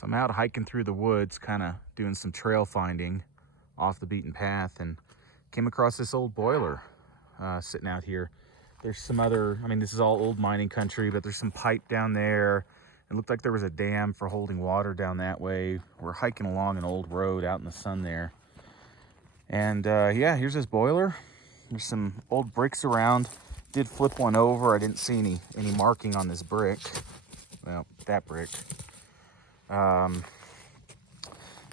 So I'm out hiking through the woods, kind of doing some trail finding off the beaten path, and came across this old boiler sitting out here. There's some other, I mean, this is all old mining country, but there's some pipe down there. It looked like there was a dam for holding water down that way. We're hiking along an old road out in the sun there. And yeah, here's this boiler. There's some old bricks around. Did flip one over. I didn't see any marking on this brick. Well, that brick.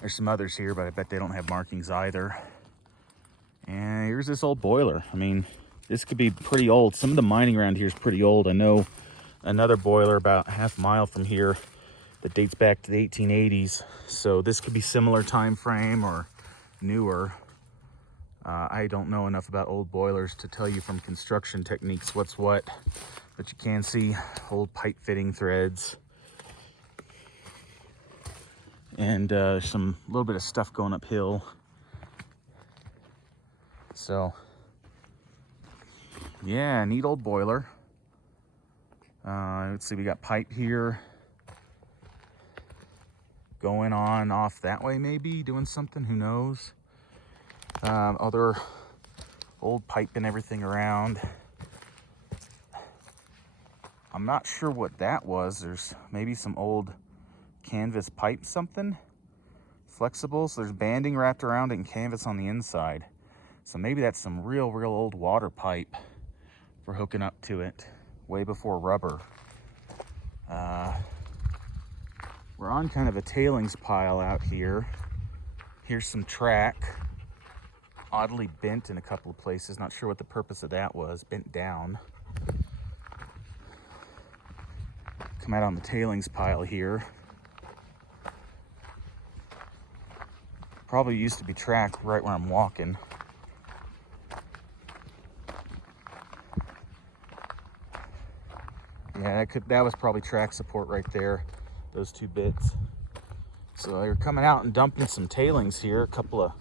There's some others here, but I bet they don't have markings either. And here's this old boiler. I mean, this could be pretty old. Some of the mining around here is pretty old. I know another boiler about half a mile from here that dates back to the 1880s. So this could be similar time frame or newer. I don't know enough about old boilers to tell you from construction techniques what's what, but you can see old pipe fitting threads. And some little bit of stuff going uphill. So yeah, neat old boiler. Let's see, we got pipe here going on off that way, maybe doing something, who knows. Other old pipe and everything around. I'm not sure what that was. There's maybe some old canvas pipe, something flexible. So there's banding wrapped around it and canvas on the inside. So maybe that's some real old water pipe for hooking up to it way before rubber. We're on kind of a tailings pile out here. Here's some track, oddly bent in a couple of places. Not sure what the purpose of that was. Bent down. Come out on the tailings pile here. Probably used to be track right where I'm walking. Yeah, that was probably track support right there, those two bits. So they're coming out and dumping some tailings here. A couple of,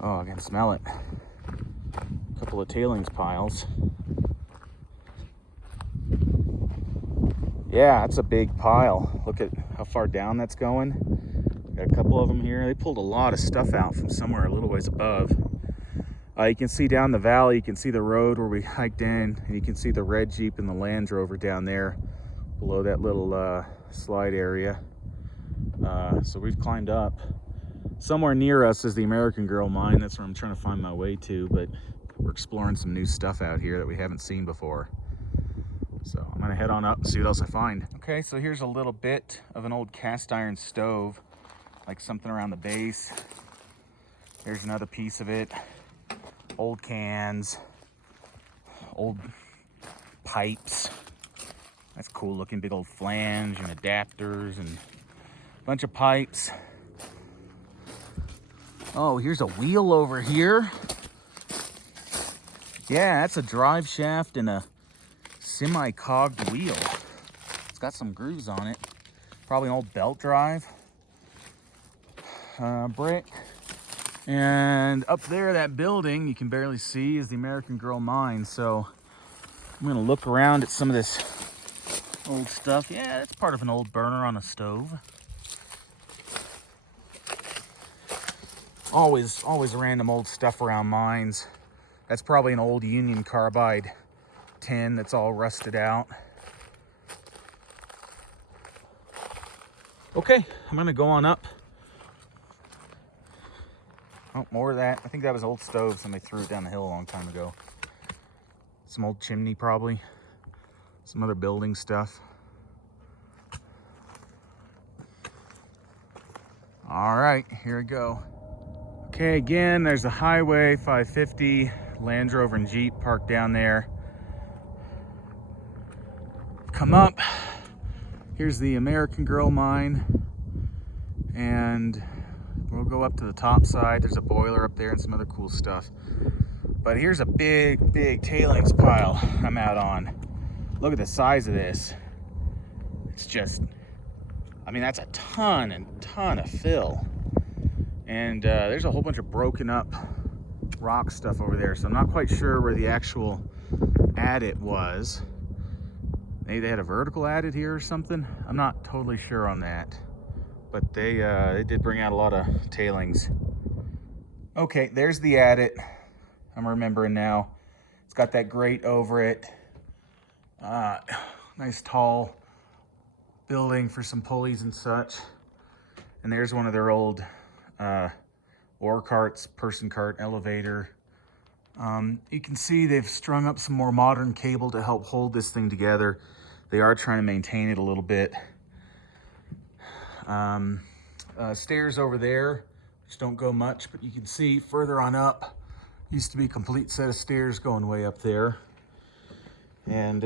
oh, I can smell it. A couple of tailings piles. Yeah, that's a big pile. Look at how far down that's going. Got a couple of them here. They pulled a lot of stuff out from somewhere a little ways above. You can see down the valley, you can see the road where we hiked in, and you can see the red Jeep and the Land Rover down there below that little slide area. So we've climbed up. Somewhere near us is the American Girl mine. That's where I'm trying to find my way to, but we're exploring some new stuff out here that we haven't seen before. So I'm gonna head on up and see what else I find. Okay, so here's a little bit of an old cast iron stove, like something around the base. There's another piece of it. Old cans, old pipes. That's cool looking, big old flange and adapters and a bunch of pipes. Oh, here's a wheel over here. Yeah, that's a drive shaft and a semi-cogged wheel. It's got some grooves on it. Probably an old belt drive. Brick. And up there, that building you can barely see is the American Girl mine. So I'm gonna look around at some of this old stuff. Yeah, that's part of an old burner on a stove. Always random old stuff around mines. That's probably an old Union Carbide tin that's all rusted out. Okay, I'm gonna go on up. Oh, more of that. I think that was old stove. Somebody threw it down the hill a long time ago. Some old chimney probably. Some other building stuff. All right, here we go. Okay, again, there's the Highway 550, Land Rover and Jeep parked down there. Come up. Here's the American Girl mine. And we'll go up to the top side. There's a boiler up there and some other cool stuff. But here's a big tailings pile I'm out on. Look at the size of this. It's just, I mean, that's a ton of fill. And there's a whole bunch of broken up rock stuff over there. So I'm not quite sure where the actual adit was. Maybe they had a vertical added here or something. I'm not totally sure on that, but they did bring out a lot of tailings. Okay, there's the adit. I'm remembering now. It's got that grate over it. Nice tall building for some pulleys and such. And there's one of their old ore carts, person cart, elevator. You can see they've strung up some more modern cable to help hold this thing together. They are trying to maintain it a little bit. Stairs over there, which don't go much, but you can see further on up, used to be a complete set of stairs going way up there. And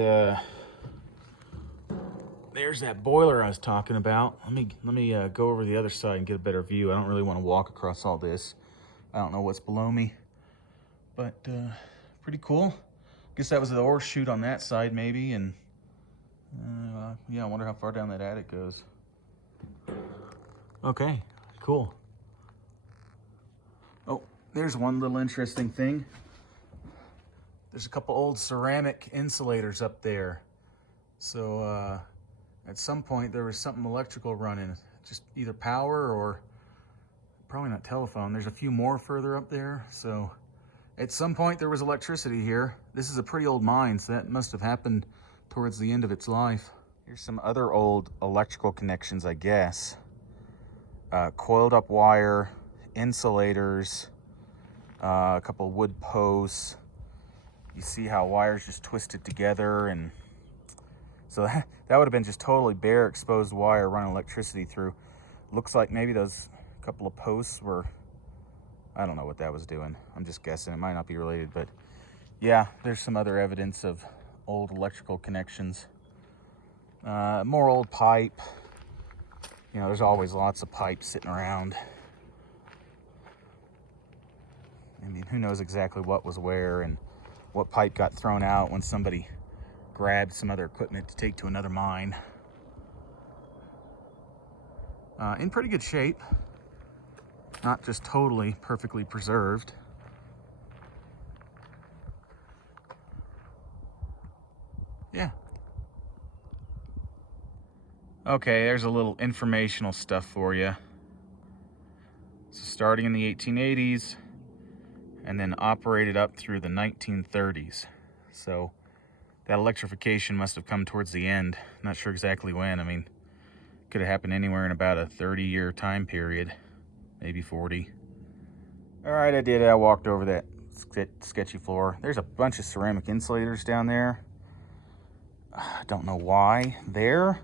there's that boiler I was talking about. Let me go over the other side and get a better view. I don't really want to walk across all this. I don't know what's below me, but pretty cool. Guess that was the ore chute on that side maybe, and yeah, I wonder how far down that attic goes. Okay, cool. Oh, there's one little interesting thing. There's a couple old ceramic insulators up there. So at some point there was something electrical running, just either power or probably not telephone. There's a few more further up there. So at some point there was electricity here. This is a pretty old mine, so that must have happened towards the end of its life. Here's some other old electrical connections, I guess. Coiled up wire, insulators, a couple of wood posts. You see how wires just twisted together, and so that would have been just totally bare exposed wire running electricity through. Looks like maybe those couple of posts were, I don't know what that was doing. I'm just guessing. It might not be related, but yeah, there's some other evidence of old electrical connections. More old pipe. You know, there's always lots of pipe sitting around. I mean, who knows exactly what was where and what pipe got thrown out when somebody grabbed some other equipment to take to another mine. In pretty good shape. Not just totally perfectly preserved. Yeah. Okay, there's a little informational stuff for you. So starting in the 1880s and then operated up through the 1930s. So that electrification must have come towards the end. Not sure exactly when. I mean, could have happened anywhere in about a 30-year time period, maybe 40. All right, I did it. I walked over that sketchy floor. There's a bunch of ceramic insulators down there. I don't know why they're.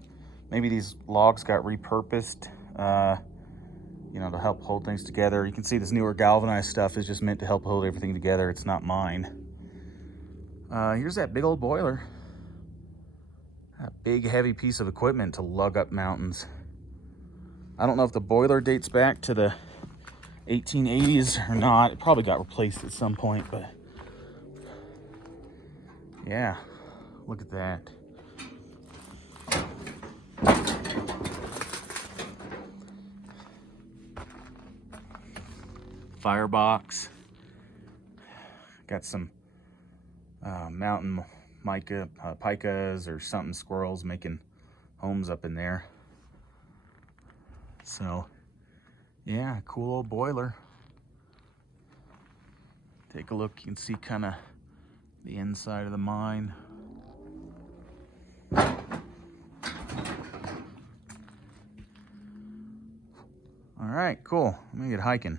Maybe these logs got repurposed, you know, to help hold things together. You can see this newer galvanized stuff is just meant to help hold everything together. It's not mine. Here's that big old boiler. A big, heavy piece of equipment to lug up mountains. I don't know if the boiler dates back to the 1880s or not. It probably got replaced at some point, but yeah, look at that. Firebox. Got some mountain mica, picas or something, squirrels making homes up in there. So yeah, cool old boiler. Take a look, you can see kind of the inside of the mine. All right, cool. Let me get hiking.